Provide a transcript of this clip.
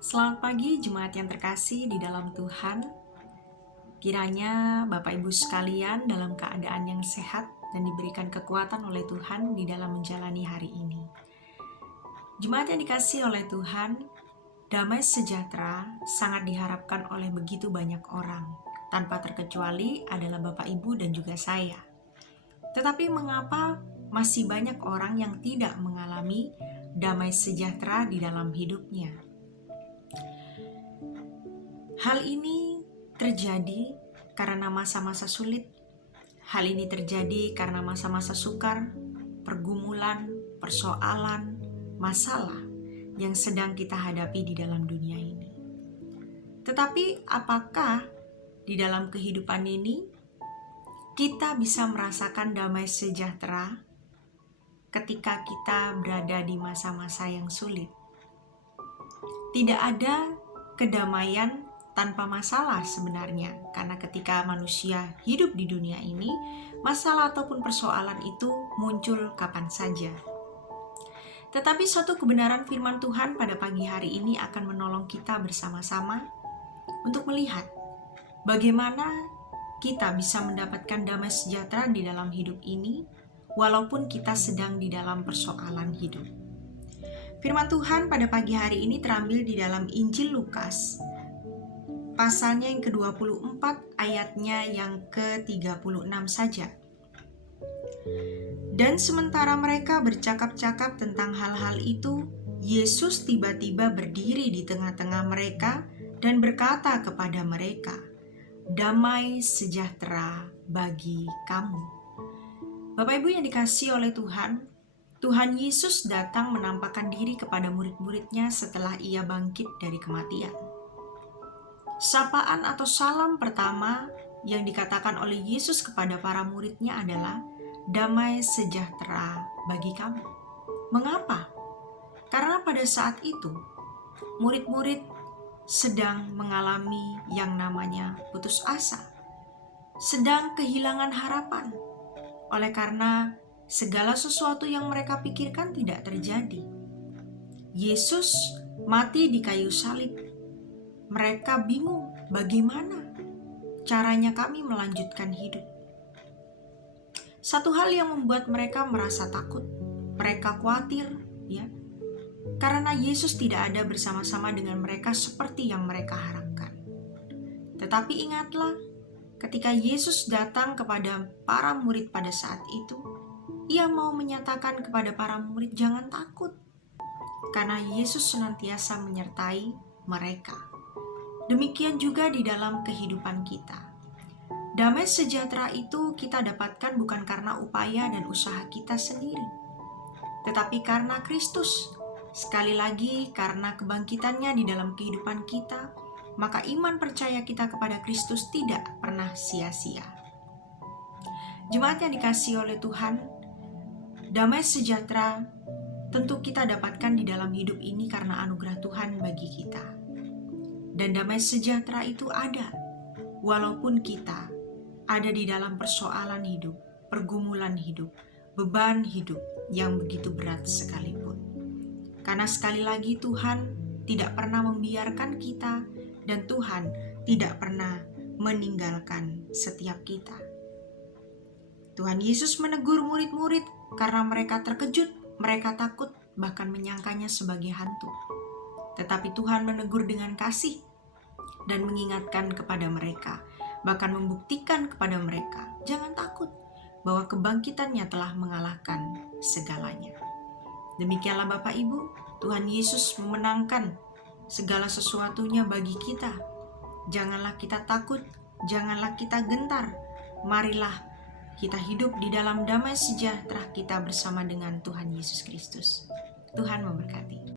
Selamat pagi Jemaat yang terkasih di dalam Tuhan. Kiranya Bapak Ibu sekalian dalam keadaan yang sehat dan diberikan kekuatan oleh Tuhan di dalam menjalani hari ini. Jemaat yang dikasihi oleh Tuhan, damai sejahtera sangat diharapkan oleh begitu banyak orang, tanpa terkecuali adalah Bapak Ibu dan juga saya. Tetapi mengapa masih banyak orang yang tidak mengalami damai sejahtera di dalam hidupnya? Hal ini terjadi karena masa-masa sulit. Hal ini terjadi karena masa-masa sukar, pergumulan, persoalan, masalah yang sedang kita hadapi di dalam dunia ini. Tetapi apakah di dalam kehidupan ini kita bisa merasakan damai sejahtera ketika kita berada di masa-masa yang sulit? Tidak ada kedamaian tanpa masalah sebenarnya, karena ketika manusia hidup di dunia ini, masalah ataupun persoalan itu muncul kapan saja. Tetapi suatu kebenaran firman Tuhan pada pagi hari ini akan menolong kita bersama-sama untuk melihat bagaimana kita bisa mendapatkan damai sejahtera di dalam hidup ini, walaupun kita sedang di dalam persoalan hidup. Firman Tuhan pada pagi hari ini terambil di dalam Injil Lukas, pasalnya yang ke-24, ayatnya yang ke-36 saja. Dan sementara mereka bercakap-cakap tentang hal-hal itu, Yesus tiba-tiba berdiri di tengah-tengah mereka dan berkata kepada mereka, "Damai sejahtera bagi kamu." Bapak Ibu yang dikasihi oleh Tuhan, Tuhan Yesus datang menampakkan diri kepada murid-muridnya setelah ia bangkit dari kematian. Sapaan atau salam pertama yang dikatakan oleh Yesus kepada para muridnya adalah damai sejahtera bagi kamu. Mengapa? Karena pada saat itu murid-murid sedang mengalami yang namanya putus asa, sedang kehilangan harapan. Oleh karena segala sesuatu yang mereka pikirkan tidak terjadi. Yesus mati di kayu salib. Mereka bingung bagaimana caranya kami melanjutkan hidup. Satu hal yang membuat mereka merasa takut, mereka khawatir, karena Yesus tidak ada bersama-sama dengan mereka seperti yang mereka harapkan. Tetapi ingatlah, ketika Yesus datang kepada para murid pada saat itu, ia mau menyatakan kepada para murid jangan takut, karena Yesus senantiasa menyertai mereka. Demikian juga di dalam kehidupan kita. Damai sejahtera itu kita dapatkan bukan karena upaya dan usaha kita sendiri, tetapi karena Kristus. Sekali lagi, karena kebangkitannya di dalam kehidupan kita, maka iman percaya kita kepada Kristus tidak pernah sia-sia. Jemaat yang dikasihi oleh Tuhan, damai sejahtera tentu kita dapatkan di dalam hidup ini karena anugerah Tuhan bagi kita. Dan damai sejahtera itu ada, walaupun kita ada di dalam persoalan hidup, pergumulan hidup, beban hidup yang begitu berat sekalipun. Karena sekali lagi Tuhan tidak pernah membiarkan kita, dan Tuhan tidak pernah meninggalkan setiap kita. Tuhan Yesus menegur murid-murid karena mereka terkejut, mereka takut, bahkan menyangkanya sebagai hantu. Tetapi Tuhan menegur dengan kasih dan mengingatkan kepada mereka, bahkan membuktikan kepada mereka, jangan takut bahwa kebangkitannya telah mengalahkan segalanya. Demikianlah Bapak Ibu, Tuhan Yesus memenangkan segala sesuatunya bagi kita. Janganlah kita takut, janganlah kita gentar. Marilah kita hidup di dalam damai sejahtera kita bersama dengan Tuhan Yesus Kristus. Tuhan memberkati.